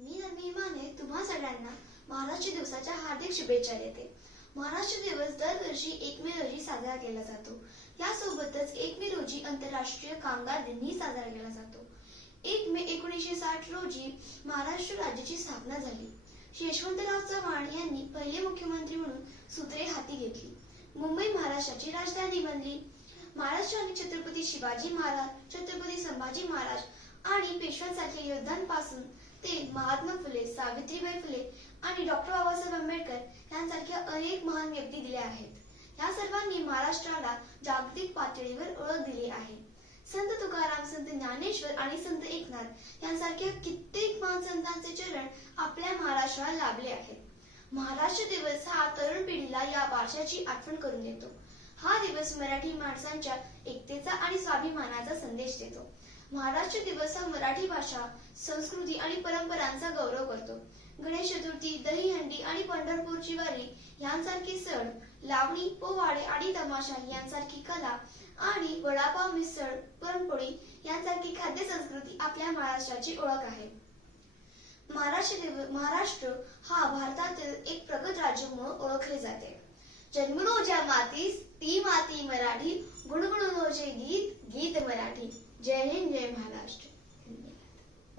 मी नंदिनी माने तुम्हा सगळ्यांना महाराष्ट्र दिवसाच्या हार्दिक शुभेच्छा देते। महाराष्ट्र दिवस दरवर्षी 1 मे रोजी साजरा केला जातो। यासोबतच 1 मे रोजी आंतरराष्ट्रीय कामगार दिनही साजरा केला जातो। 1 मे 1960 रोजी महाराष्ट्र राज्याची स्थापना झाली। यशवंतराव चव्हाण यांनी पहिले मुख्यमंत्री म्हणून सूत्रे हाती घेतली। मुंबई महाराष्ट्राची राजधानी बनली। महाराष्ट्राने छत्रपती शिवाजी महाराज, छत्रपती संभाजी महाराज आणि पेशव्यांसारख्या योद्ध्यांपासून ते महात्मा फुले, सावित्रीबाई फुले आणि डॉक्टर बाबासाहेब आंबेडकर यांसारख्या अनेक महान व्यक्ती दिल्या आहेत। या सर्वांनी महाराष्ट्राला जागतिक पातळीवर ओळख दिली आहे। संत तुकाराम, संत ज्ञानेश्वर आणि संत एकनाथ यांसारख्या कित्येक महान संतांचे चरण आपल्या महाराष्ट्राला लाभले आहेत। महाराष्ट्र दिवस हा तरुण पिढीला या वारशाची आठवण करून देतो। हा दिवस मराठी माणसांच्या एकतेचा आणि स्वाभिमानाचा संदेश देतो। महाराष्ट्र दिवस हा मराठी भाषा, संस्कृती आणि परंपरांचा गौरव करतो। गणेश चतुर्थी, दहीहंडी आणि पंढरपूरची वारी यांसारखे सण, लावणी, पोवाडे आणि तमाशा यांसारखी कला आणि वडापाव, मिसळ, पुरणपोळी यांसारखी खाद्य संस्कृती आपल्या महाराष्ट्राची ओळख आहे। महाराष्ट्र हा भारतातील एक प्रगत राज्य म्हणून ओळखले जाते। जन्मलो ज्या मातीस ती माती मराठी, गुणगुणलो जे गीत, गीत मराठी। जय हिंद, जय महाराष्ट्र।